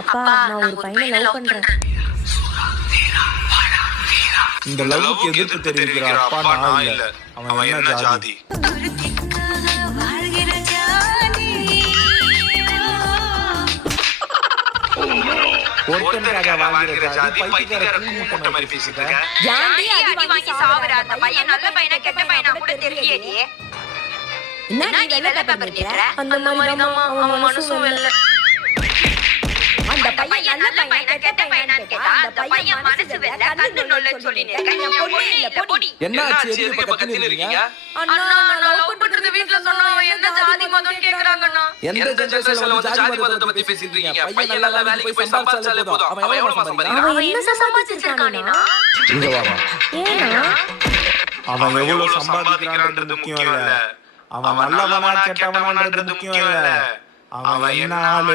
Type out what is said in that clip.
அப்பா நான் ஒரு பையனை லவ் பண்றேன். இந்த லவ்வுக்கு எதிர்ப்பு தெரிவிக்கிற அப்பா நான் இல்ல. அவன் என்ன ஜாதி? ஒருத்தனுக்காக வாழ்கிற ஜாதி பைத்தியக்கார கூட்ட மாதிரி பேசிட்டு இருக்க. ஜாதி அடி வாங்கி சாவற அந்த பையன் நல்ல பையனா கெட்ட பையனா கூட தெரியலையே. என்ன நீ வெள்ள பேப்பர் நிக்கற? அந்த மாதிரி தான் அவன் மனசும் வெள்ள. அந்த பையன் நல்ல பையனா கெட்ட பையனா கேட்டா அந்த பையன் மனசு வெள்ள கண்ணு நொல்ல சொல்லினே இருக்க. பொடி இல்ல பொடி. என்னாச்சு எதுக்கு பக்கத்துல இருக்கீங்க? அண்ணா நான் லவ் பண்றது வீட்ல சொன்னா என்ன ஜாதி மதம் கேக்குறாங்கண்ணா. எந்த ஜெனரேஷன்ல வந்து ஜாதி மதத்தை பத்தி பேசிட்டு இருக்கீங்க? பையன் நல்ல வேலைக்கு போய் சம்பாதிச்சாலே போதும். அவன் எவ்வளவு சம்பாதிக்கிறான்? அவன் என்ன சம்பாதிச்சிருக்கானேனா? இங்க வாமா. ஏனா அவன் எவ்வளவு சம்பாதிக்கிறான்றது முக்கியம் இல்ல. அவன் நல்லவனா கெட்டவனான்றது முக்கியம் இல்ல. அவன் என்ன ஆளு?